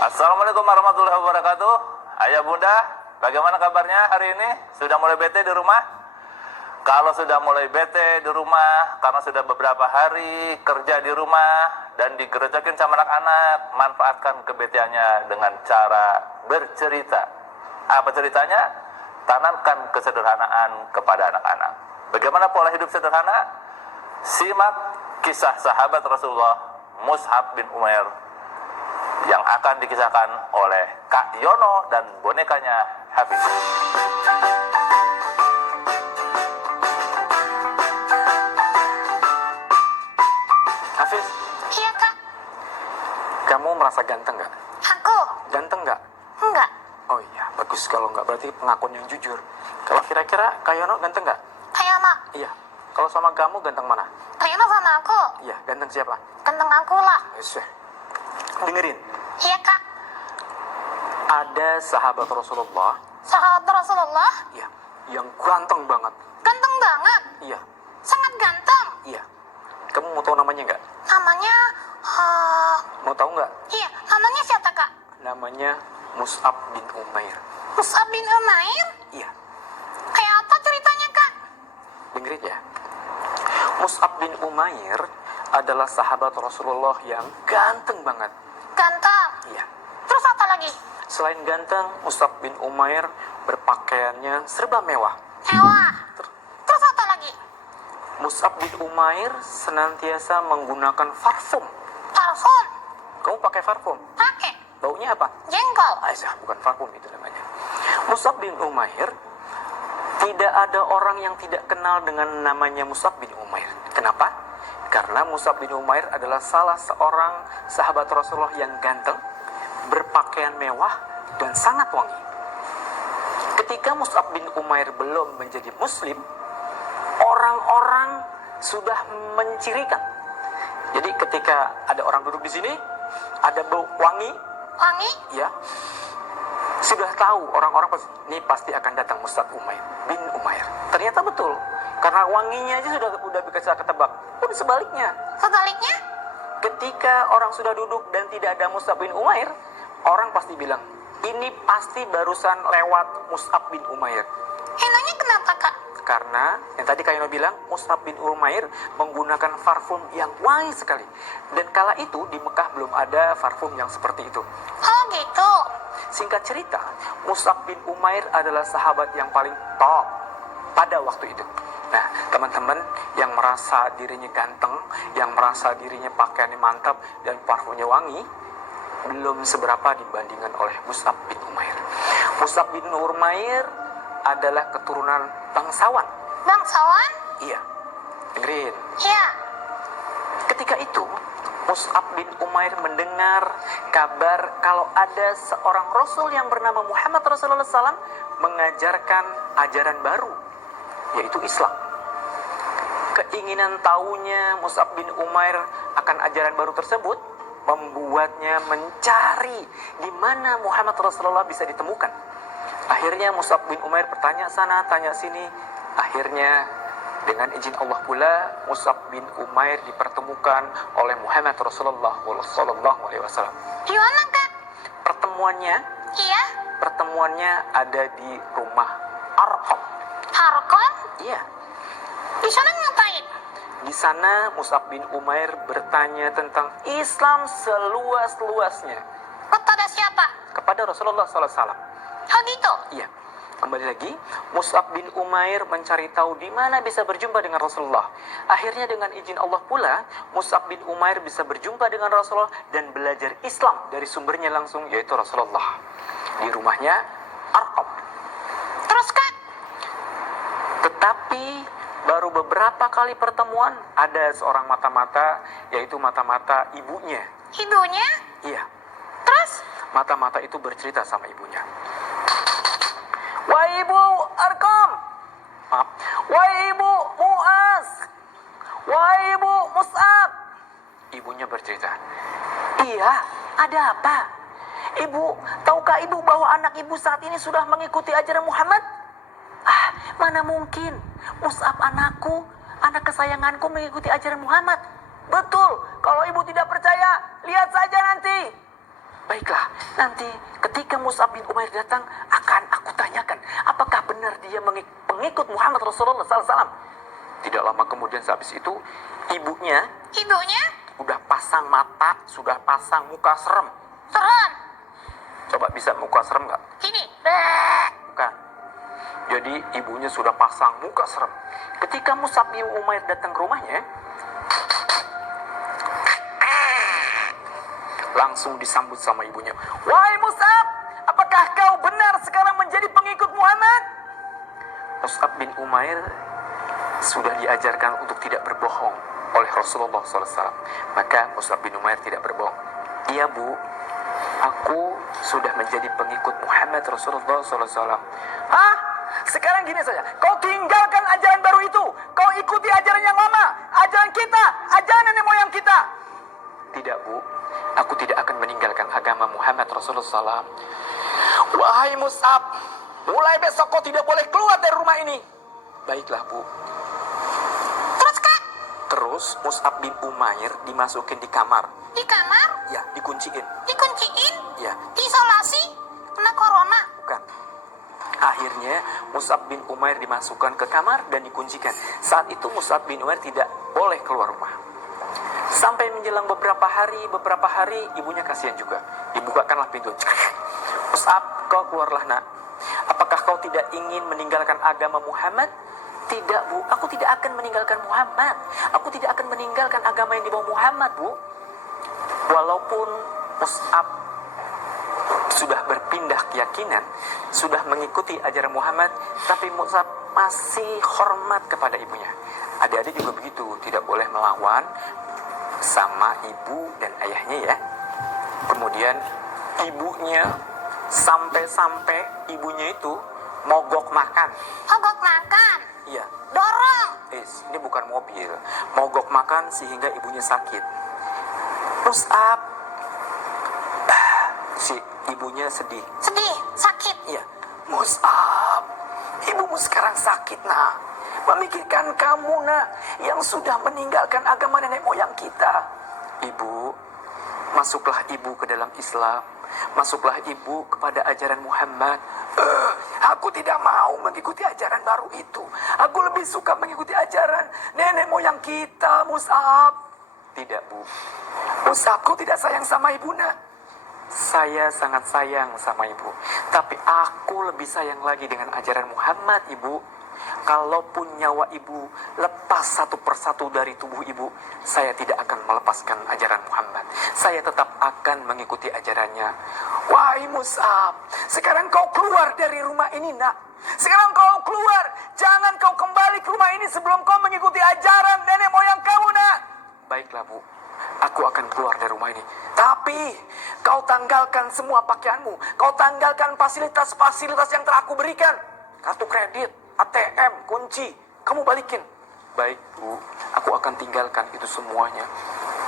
Assalamualaikum warahmatullahi wabarakatuh. Ayah bunda, bagaimana kabarnya hari ini? Sudah mulai bete di rumah? Kalau sudah mulai bete di rumah karena sudah beberapa hari kerja di rumah dan digerejokin sama anak-anak, manfaatkan kebeteannya dengan cara bercerita. Apa ceritanya? Tanamkan kesederhanaan kepada anak-anak. Bagaimana pola hidup sederhana? Simak kisah sahabat Rasulullah Mus'ab bin Umair yang akan dikisahkan oleh Kak Yono dan bonekanya Hafiz. Hafiz, Iya kak. kamu merasa ganteng nggak? Aku? Ganteng nggak? Enggak. Oh iya, bagus kalau nggak berarti pengakuan yang jujur. Kalau kira-kira Kak Yono ganteng nggak? Kayak anak. Iya. Kalau sama kamu ganteng mana? Reno sama aku. Iya, ganteng siapa? Ganteng aku lah. Yes. Dengerin, Iya kak. ada sahabat Rasulullah, Sahabat Rasulullah. iya, yang ganteng banget. Ganteng banget. Iya, Sangat ganteng. iya. Kamu mau tahu namanya nggak? Namanya... Mau tahu nggak? iya, namanya siapa kak? Namanya Mus'ab bin Umair. Mus'ab bin Umair? Iya, Kayak apa ceritanya kak? dengerin ya. Mus'ab bin Umair adalah sahabat Rasulullah yang ganteng banget. Ganteng. Iya. Terus apa lagi? Selain ganteng, Mus'ab bin Umair berpakaiannya serba mewah. Mewah. Terus apa lagi? Mus'ab bin Umair senantiasa menggunakan parfum. Parfum. Kamu pakai parfum? Pakai. Baunya apa? Jengkol. Aisyah, bukan parfum itu namanya. Mus'ab bin Umair, tidak ada orang yang tidak kenal dengan namanya Mus'ab bin Umair. Kenapa? Karena Mus'ab bin Umair adalah salah seorang sahabat Rasulullah yang ganteng, berpakaian mewah, dan sangat wangi. Ketika Mus'ab bin Umair belum menjadi muslim, orang-orang sudah mencirikan. Jadi ketika ada orang duduk di sini, ada bau wangi, Wangi? ya, sudah tahu orang-orang ini pasti akan datang Mus'ab bin Umair. Ternyata betul, karena wanginya aja sudah bisa ketebak. Pun sebaliknya, Sebaliknya? ketika orang sudah duduk dan tidak ada Mus'ab bin Umair, orang pasti bilang, ini pasti barusan lewat Mus'ab bin Umair. Emangnya kenapa kak? Karena yang tadi Kak Yono bilang, Mus'ab bin Umair menggunakan parfum yang wangi sekali. Dan kala itu di Mekah belum ada parfum yang seperti itu. Oh gitu. Singkat cerita, Mus'ab bin Umair adalah sahabat yang paling top pada waktu itu. Nah, teman-teman yang merasa dirinya ganteng, yang merasa dirinya pakaiannya mantap dan parfumnya wangi, belum seberapa dibandingkan oleh Mus'ab bin Umair. Mus'ab bin Umair adalah keturunan bangsawan. Bangsawan? Iya, dengerin. Iya. Ketika itu, Mus'ab bin Umair mendengar kabar kalau ada seorang Rasul yang bernama Muhammad Rasulullah SAW mengajarkan ajaran baru, yaitu Islam. Keinginan tahunya Mus'ab bin Umair akan ajaran baru tersebut membuatnya mencari di mana Muhammad Rasulullah bisa ditemukan. Akhirnya Mus'ab bin Umair bertanya sana, tanya sini. Akhirnya dengan izin Allah pula Mus'ab bin Umair dipertemukan oleh Muhammad Rasulullah SAW. Di mana kak? Pertemuannya Iya. ada di rumah Arqam. Harkon? Iya. Di sana ngapain? Di sana Mus'ab bin Umair bertanya tentang Islam seluas-luasnya Kepada siapa? kepada Rasulullah SAW. Oh gitu. Iya. Kembali lagi, Mus'ab bin Umair mencari tahu di mana bisa berjumpa dengan Rasulullah. Akhirnya dengan izin Allah pula, Mus'ab bin Umair bisa berjumpa dengan Rasulullah dan belajar Islam dari sumbernya langsung, yaitu Rasulullah. Di rumahnya Arqam. Terus kak? Tetapi baru beberapa kali pertemuan, ada seorang mata-mata, yaitu mata-mata ibunya. Ibunya? Iya, Terus? mata-mata itu bercerita sama ibunya. Wahai ibu Arqam, maaf, wahai ibu Mu'az, wahai ibu Mus'ab. Ibunya bercerita, iya, ada apa? Ibu, tahukah ibu bahwa anak ibu saat ini sudah mengikuti ajaran Muhammad? Ah, mana mungkin, Mus'ab anakku, anak kesayanganku mengikuti ajaran Muhammad. Betul, kalau ibu tidak percaya, lihat saja nanti. Baiklah, nanti ketika Mus'ab bin Umair datang, akan aku tanyakan, apakah benar dia pengikut Muhammad Rasulullah SAW. Tidak lama kemudian sehabis itu, ibunya Ibunya? udah pasang mata, sudah pasang muka serem. Serem. Coba bisa muka serem nggak? Gini. Bek. Bukan. Jadi ibunya sudah pasang muka serem. Ketika Mus'ab bin Umair datang ke rumahnya, langsung disambut sama ibunya. Wahai Mus'ab, apakah kau benar sekarang menjadi pengikut Muhammad? Mus'ab bin Umair sudah diajarkan untuk tidak berbohong oleh Rasulullah SAW. Maka Mus'ab bin Umair tidak berbohong. Iya bu, aku sudah menjadi pengikut Muhammad Rasulullah SAW. Hah? Sekarang gini saja, kau tinggalkan ajaran baru itu, kau ikuti ajaran yang lama, ajaran kita, ajaran nenek moyang kita. Tidak bu, aku tidak akan meninggalkan agama Muhammad Rasulullah SAW. Wahai Mus'ab, mulai besok kau tidak boleh keluar dari rumah ini. Baiklah bu. Terus kak? Terus Mus'ab bin Umair dimasukin di kamar. Di kamar? Ya, dikunciin. Dikunciin? Ya, Diisolasi? Kena corona? bukan. Akhirnya Mus'ab bin Umair dimasukkan ke kamar dan dikuncikan. Saat itu Mus'ab bin Umair tidak boleh keluar rumah. Sampai menjelang beberapa hari ibunya kasihan juga. Dibukakanlah pintu. Mus'ab, kau keluarlah nak. Apakah kau tidak ingin meninggalkan agama Muhammad? Tidak bu, aku tidak akan meninggalkan Muhammad. Aku tidak akan meninggalkan agama yang dibawa Muhammad bu. Walaupun Mus'ab sudah berpindah keyakinan, sudah mengikuti ajaran Muhammad, tapi Mus'ab masih hormat kepada ibunya. Adik-adik juga begitu, tidak boleh melawan sama ibu dan ayahnya ya. Kemudian ibunya sampai ibunya itu mogok makan. Mogok makan? Iya. Dorong? Ini bukan mobil. Mogok makan sehingga ibunya sakit. Mus'ab, si ibunya sedih. Sedih? Sakit? Iya. Mus'ab, ibumu sekarang sakit nak. Memikirkan kamu nak, yang sudah meninggalkan agama nenek moyang kita. Ibu, masuklah ibu ke dalam Islam. Masuklah ibu kepada ajaran Muhammad. Aku tidak mau mengikuti ajaran baru itu. Aku lebih suka mengikuti ajaran nenek moyang kita, Mus'ab. Tidak bu, Mus'ab, kau tidak sayang sama ibu nak? Saya sangat sayang sama ibu, tapi aku lebih sayang lagi dengan ajaran Muhammad ibu. Kalaupun nyawa ibu lepas satu persatu dari tubuh ibu, saya tidak akan melepaskan ajaran Muhammad. Saya tetap akan mengikuti ajarannya. Wahai Mus'ab, sekarang kau keluar dari rumah ini nak. Sekarang kau keluar, jangan kau kembali ke rumah ini sebelum kau mengikuti ajaran nenek moyang kamu nak. Baiklah bu, aku akan keluar dari rumah ini. Tapi kau tanggalkan semua pakaianmu, kau tanggalkan fasilitas-fasilitas yang telah aku berikan. Kartu kredit, ATM, kunci, kamu balikin. Baik bu, aku akan tinggalkan itu semuanya.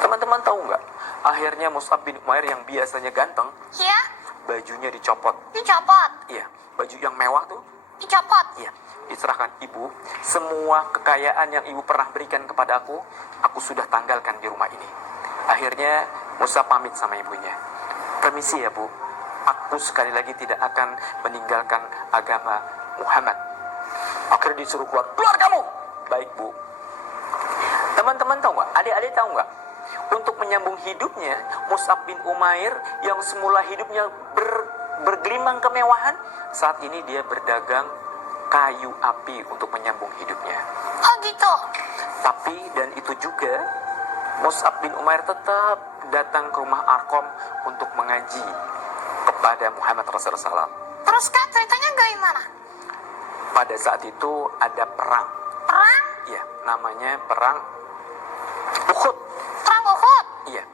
Teman-teman tahu nggak? Akhirnya Mus'ab bin Umair yang biasanya ganteng, Iya? bajunya dicopot. Dicopot? Iya, baju yang mewah tuh. Dicopot? Iya, diserahkan ibu. Semua kekayaan yang ibu pernah berikan kepada aku sudah tanggalkan di rumah ini. Akhirnya Mus'ab pamit sama ibunya. Permisi ya bu, aku sekali lagi tidak akan meninggalkan agama Muhammad. Akhirnya disuruh keluar. Keluar kamu! Baik bu. Teman-teman tahu nggak? Adik-adik tahu nggak? Untuk menyambung hidupnya, Mus'ab bin Umair yang semula hidupnya bergelimang kemewahan, saat ini dia berdagang kayu api untuk menyambung hidupnya. Oh gitu? Tapi dan itu juga, Mus'ab bin Umair tetap datang ke rumah Arqam untuk mengaji kepada Muhammad Rasulullah SAW. Terus kak ceritanya gimana? Pada saat itu ada perang. Perang? Iya, namanya perang Uhud. Perang Uhud? Iya.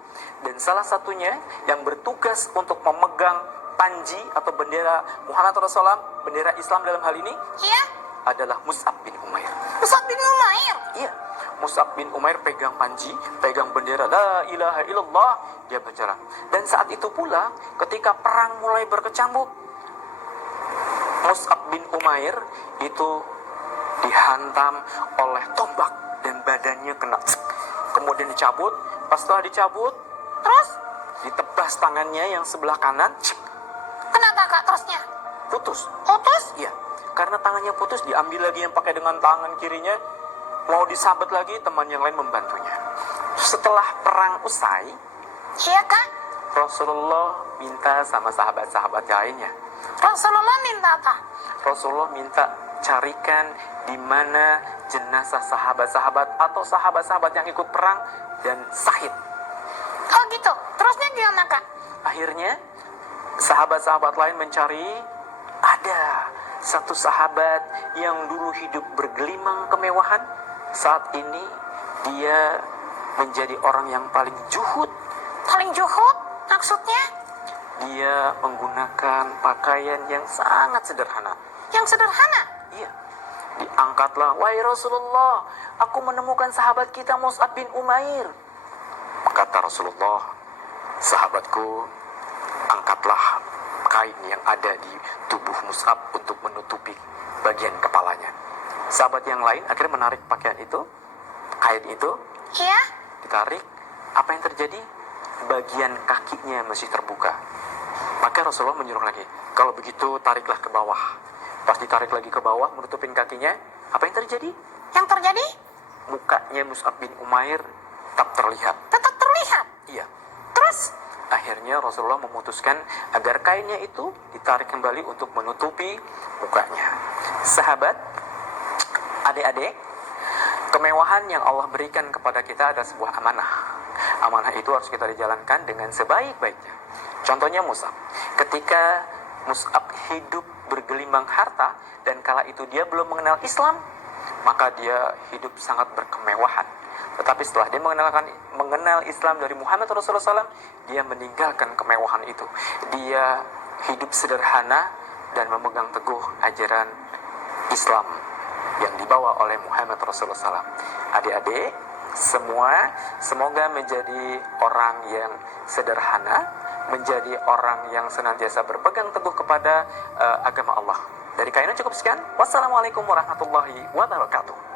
Dan salah satunya yang bertugas untuk memegang panji atau bendera Muhammad Rasulullah, bendera Islam dalam hal ini, Iya? adalah Mus'ab bin Umair. Mus'ab bin Umair? Iya. Mus'ab bin Umair pegang panji, pegang bendera La ilaha illallah, dia berjalan. Dan saat itu pula, ketika perang mulai berkecamuk, Mus'ab bin Umair itu dihantam oleh tombak dan badannya kena. Kemudian dicabut. Pas setelah dicabut, Terus? ditebas tangannya yang sebelah kanan, cik, Kenapa kak terusnya? putus. Putus? Iya, karena tangannya putus, diambil lagi yang pakai dengan tangan kirinya, mau disabet lagi, teman yang lain membantunya. Setelah perang usai, Iya kak. Rasulullah minta sama sahabat-sahabat lainnya. Rasulullah minta apa? Rasulullah minta carikan di mana jenazah sahabat-sahabat atau sahabat-sahabat yang ikut perang dan syahid. Oh gitu. Terusnya gimana kak? Akhirnya sahabat-sahabat lain mencari, ada satu sahabat yang dulu hidup bergelimang kemewahan, saat ini dia menjadi orang yang paling zuhud. Paling juhud? Maksudnya? Dia menggunakan pakaian yang sangat sederhana. Yang sederhana? Iya. Diangkatlah, wahai Rasulullah, aku menemukan sahabat kita Mus'ab bin Umair. Kata Rasulullah, sahabatku, angkatlah kain yang ada di tubuh Mus'ab untuk menutupi bagian kepalanya. Sahabat yang lain akhirnya menarik pakaian itu, kain itu, Iya. ditarik. Apa yang terjadi? Bagian kakinya masih terbuka. Maka Rasulullah menyuruh lagi, kalau begitu tariklah ke bawah. Pas ditarik lagi ke bawah, menutupin kakinya, apa yang terjadi? Yang terjadi? Mukanya Mus'ab bin Umair tak terlihat. Tetap terlihat. Iya. Terus? Akhirnya Rasulullah memutuskan agar kainnya itu ditarik kembali untuk menutupi mukanya. Sahabat, adik-adik, kemewahan yang Allah berikan kepada kita adalah sebuah amanah. Amanah itu harus kita dijalankan dengan sebaik-baiknya. Contohnya Mus'ab. Ketika Mus'ab hidup bergelimang harta dan kala itu dia belum mengenal Islam, maka dia hidup sangat berkemewahan. Tetapi setelah dia mengenal Islam dari Muhammad Rasulullah SAW, dia meninggalkan kemewahan itu. Dia hidup sederhana dan memegang teguh ajaran Islam yang dibawa oleh Muhammad Rasulullah SAW. Adik-adik semua, semoga menjadi orang yang sederhana, menjadi orang yang senantiasa berpegang teguh kepada agama Allah. Dari Kaina cukup sekian. Wassalamualaikum warahmatullahi wabarakatuh.